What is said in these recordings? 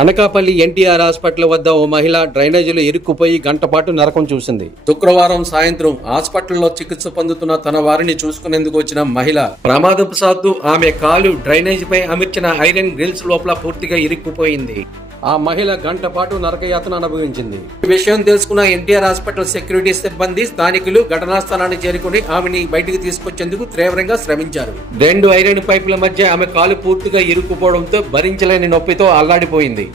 Anakapalli NTR hospital వద్ద ఓ మహిళ డ్రైనేజీలో ఇరుక్కుపోయి గంటపాటు నరకం చూసింది. శుక్రవారం సాయంత్రం హాస్పిటల్లో చికిత్స పొందుతున్న తన వారిని చూసుకునేందుకు వచ్చిన మహిళ ప్రమాదవశాత్తు ఆమె కాలు డ్రైనేజీపై అమర్చిన ఐరన్ గ్రిల్స్ లోపల పూర్తిగా ఇరుక్కుపోయింది. ఆ మహిళ గంట పాటు నరకయాతన అనుభవించింది. ఈ విషయం తెలుసుకున్న ఎన్టీఆర్ హాస్పిటల్ సెక్యూరిటీ సిబ్బంది స్థానికులు ఘటనా స్థలాన్ని చేరుకుని ఆమెని బయటికి తీసుకొచ్చేందుకు తీవ్రంగా శ్రమించారు. రెండు ఐరన్ పైపుల మధ్య ఆమె కాలు పూర్తిగా ఇరుక్కుపోవడంతో భరించలేని నొప్పితో అల్లాడిపోయింది.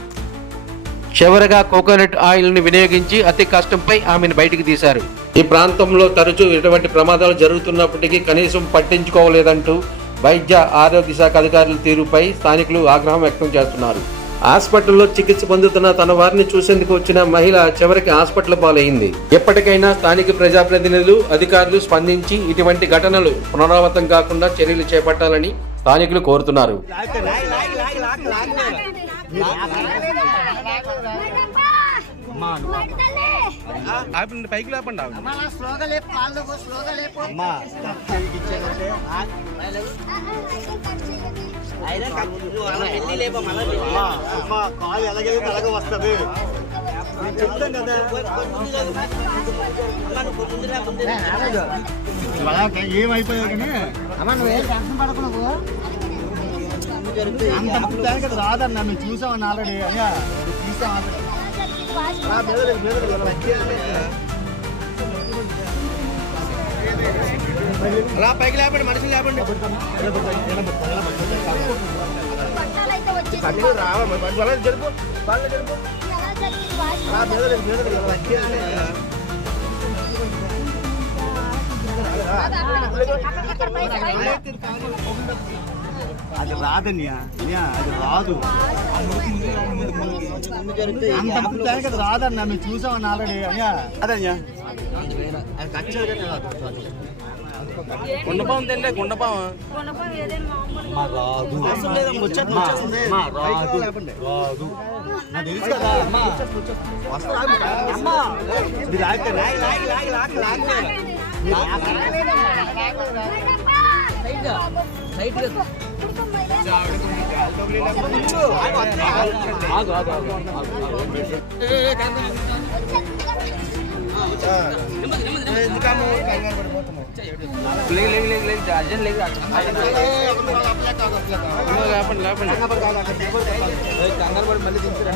చివరగా కోకోనట్ ఆయిల్ని వినియోగించి అతి కష్టంపై ఆమెను బయటికి తీశారు. ఈ ప్రాంతంలో తరచూ ఇటువంటి ప్రమాదాలు జరుగుతున్నప్పటికీ కనీసం పట్టించుకోలేదంటూ వైద్య ఆరోగ్య శాఖ అధికారుల తీరుపై స్థానికులు ఆగ్రహం వ్యక్తం చేస్తున్నారు. హాస్పిటల్లో చికిత్స పొందుతున్న తన వారిని చూసేందుకు వచ్చిన మహిళ చివరికి హాస్పిటల్ పాలైంది. ఎప్పటికైనా స్థానిక ప్రజాప్రతినిధులు అధికారులు స్పందించి ఇటువంటి ఘటనలు పునరావృతం కాకుండా చర్యలు చేపట్టాలని స్థానికులు కోరుతున్నారు. ఆపండి పైకి లేపండి స్లోగా లేపు స్లోగా లేపు అమ్మా కాలు ఎలాగైతే అలాగే వస్తుంది. నేను చెప్తాను కదా. అలాగే ఏమైపోయావు కానీ? అమ్మ నువ్వేం టెన్షన్ పడకు అంత కదా రాదన్న మేము చూసామని ఆల్రెడీ. అయ్యా చూసాం ఆల్రెడీ. అలా పైకి లేపండి మనిషిని లేపండి. కళ్ళు రావమ్మా వాళ్ళని జరుపు వాళ్ళని జరుపు అలా ఎక్కేయాలి. అది రాదన్యా అన్యా, అది రాదు. అంత కదా రాదన్న. మేము చూసామని ఆల్రెడీ అయ్యా అదన్యా అది ఖచ్చితంగా రాదు. గుండపాం తింటే గుండపాం మా రాదు మా మా రాదు రాదు. నాకు తెలుసు కదా అమ్మా. వస్తా అమ్మా మీరు ఆగితే లాగి లాగి లాగి లాగి లాగి. ఆగు లేపండి లేపండి కంగారు పడి మళ్ళీ దించురా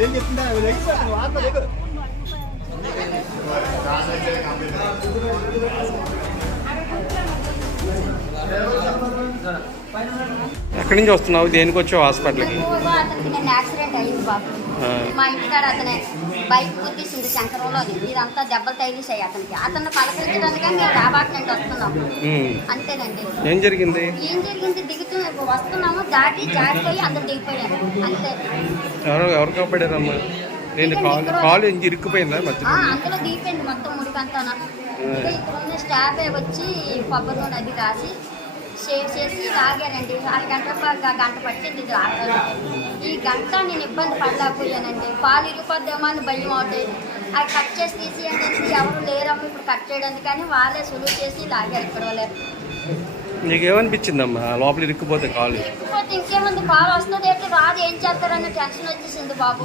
ఏం చెప్తుందా వార్త లేదు ఎక్కడి నుంచి వస్తున్నావు? దేనికి వచ్చావు హాస్పిటల్కి? మా ఇంటికాడ అతనే బైక్ గుర్తించింది శంకరంలో అది. ఇదంతా దెబ్బలు తగిలిసాయి అతనికి. అతన్ని పలకరించడానికి మేము డాబాట్ నుండి వస్తున్నాం. అంతేనండి. ఏం జరిగింది? ఏం జరిగింది? దిగుతూ వస్తున్నాము దాటి జారిపోయి అందరు దిగిపోయారు. అంతే. ఎవరు ఎవరు కాపాడారమ్మా? నేను కాలు కాలు ఇరుక్కుపోయిందా మధ్యలో? అందులో దిగిపోయింది మొత్తం ముడికంతా ఇక్కడ ఉన్న స్టాఫే వచ్చి కొబ్బరి అది రాసి షేవ్ చేసి లాగారండి అరగంట ప- గంట పట్టింది ఇది ఆగడానికి. ఈ గంట నేను ఇబ్బంది పడలేకపోయానండి. పాలు ఇరిగిపోద్దేమో అని భయం అవుతాయి అది కట్ చేసి తీసి అనేసి ఎవరు లేరమ్మ ఇప్పుడు కట్ చేయడానికి కానీ వాళ్ళే సులువు చేసి లాగారు ఇక్కడ వాళ్ళే. నీకేమనిపించిందమ్మా? లోపల ఇరుక్కుపోతే కాలు. లేకపోతే ఇంకేముంది? కాలు వస్తుంది ఏంటి? రాదు. ఏం చేస్తారన్న టెన్షన్ వచ్చేసింది బాబు.